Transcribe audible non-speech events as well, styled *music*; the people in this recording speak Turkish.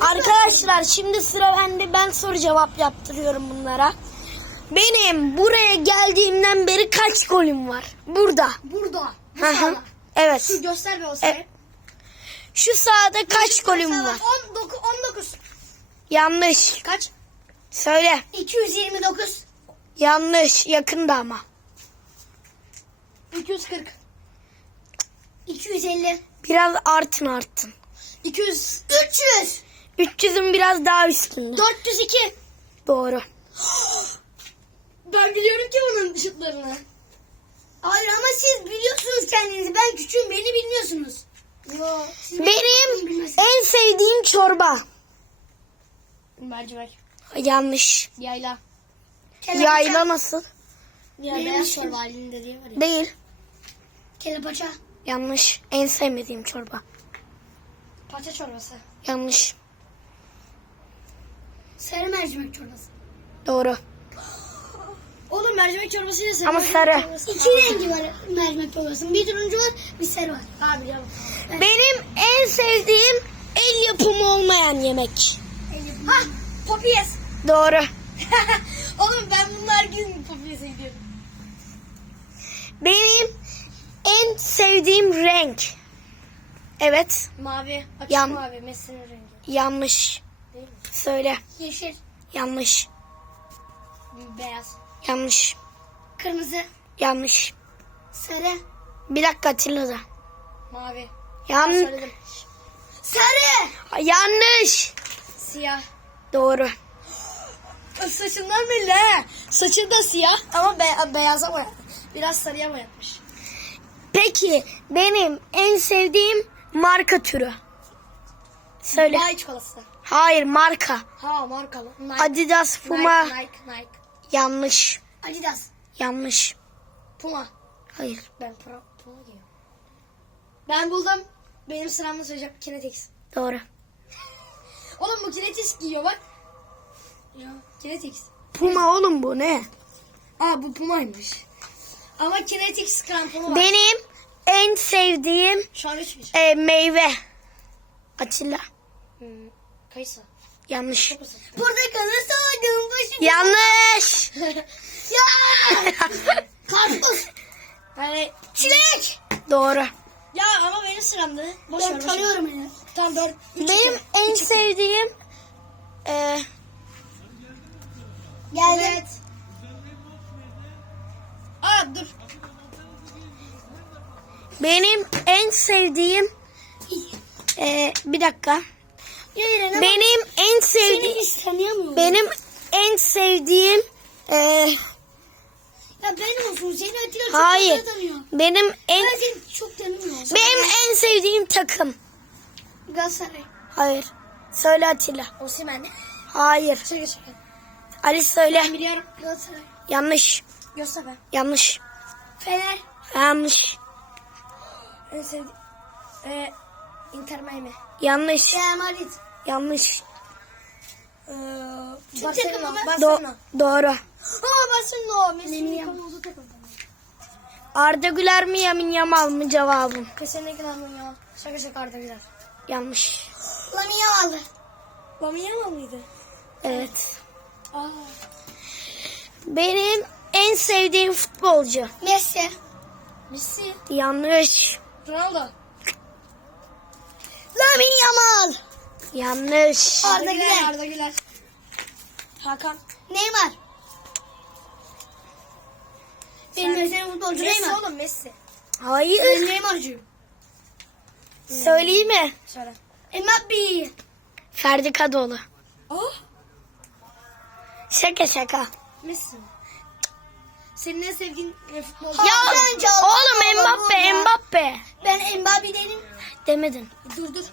Arkadaşlar şimdi sıra bende. Ben soru cevap yaptırıyorum bunlara. Benim buraya geldiğimden beri kaç golüm var? Burada. Burada. Bu Hı hı. sahada. Evet. Şu göster bir o sayı. Şu sahada kaç golüm var? 19. 19. Yanlış. Kaç? Söyle. 229. Yanlış. Yakında ama. 240. 250. Biraz artın arttın. 200. 300. 300'ün biraz daha üstünde. 402. Doğru. Ben biliyorum ki bunun şutlarını. Hayır ama siz biliyorsunuz kendinizi. Ben küçüğüm beni bilmiyorsunuz. Yo. Benim en sevdiğim çorba. Mercimek. Yanlış. Yayla. Yayla nasıl? Ya Benim beyaz çorba halinde diye var ya. Değil. Kelepaça. Yanlış. En sevmediğim çorba. Paça çorbası. Yanlış. Sarı mercimek çorbası. Doğru. Oğlum mercimek çorbası ile Ama sarı. İki rengi var mercimek çorbasının. Bir turuncu var, bir sarı var. Ha biliyorum. Benim en sevdiğim el yapımı olmayan yemek. Ha Popiyes. Doğru. *laughs* Oğlum ben bunlar gün Popiyes'e gidiyorum. Benim en sevdiğim renk. Evet. Mavi. Açık Yan- mavi. Messi'nin rengi. Yanlış. Söyle. Yeşil, Yanlış. Beyaz. Yanlış. kırmızı, Yanlış. sarı, Bir dakika Atilla da. Mavi. Yan Söyledim. sarı. yanlış. Siyah. Doğru. Saçından he. Saçı da siyah ama be- beyaza boyadı. Biraz sarıya boyatmış. Peki benim en sevdiğim marka türü. Söyle. Bay çikolatası. Hayır marka. Ha markalı. Nike. Adidas, Puma. Nike, Nike, Nike. Yanlış. Adidas. Yanlış. Puma. Hayır. Ben Puma, Puma giyiyorum. Ben buldum. Benim sıramda söyleyeceğim. Kinetics. Doğru. Oğlum bu Kinetics giyiyor bak. Ya Kinetics. Puma oğlum bu ne? Aa bu Puma'ymış. Ama Kinetics kramponu var. Benim en sevdiğim Şu an e, meyve. Atilla. Hmm, kayısı. Yanlış. Burada kalırsaydın başım. Yanlış. *laughs* Ya! Karpuz. Yani Çilek. Doğru. ya ama benim sıramda. Boş ver, Ben tanıyorum ya. Tamam dört. üç, Benim iki. en sevdiğim e, Geldim. Evet. Aa dur. benim en sevdiğim e, bir dakika. Benim en sevdiğim benim en sevdiğim e, Ya ben olsun seni Atilla çok hayır. tanıyor. Benim en Ben seni çok tanımıyorum. benim en sevdiğim takım. Galatasaray. Hayır. Söyle Atilla. Osimen. Hayır. Şaka şaka. Ali söyle. Ben biliyorum. Galatasaray. Yanlış. Göster ben. Yanlış. Fener. Yanlış. En sevdiğim. Ee, Inter Miami. Yanlış. Real Madrid. Yanlış. Ee, Barcelona. takımı mı? Do- Barcelona. doğru. Aa Barcelona. Messi'nin kavanozu takım. Arda Güler mi Yamin Yamal mı cevabım? Kesinlikle anlamıyorum ya. Şaka şaka Arda Güler. Yanlış. Lamine Yamal. Lamine Yamal mıydı? Evet. Aa. Benim en sevdiğim futbolcu. Messi. Messi. Yanlış. Ronaldo. Lamin Yamal. Yanlış. Arda Güler. Arda Güler. Hakan. Neymar. Benim mesela futbolcu Messi Neymar. oğlum Messi. Ben Hayır. Neymar'cıyım. Söyleyeyim mi? Söyle. Mbappe. Ferdi Kadıoğlu. Oh. Şaka şaka. Messi. Senin en sevdiğin e, futbolcu? Ya oğlum Mbappe. Mbappe. Ben Mbappe dedim. Demedin. Dur dur.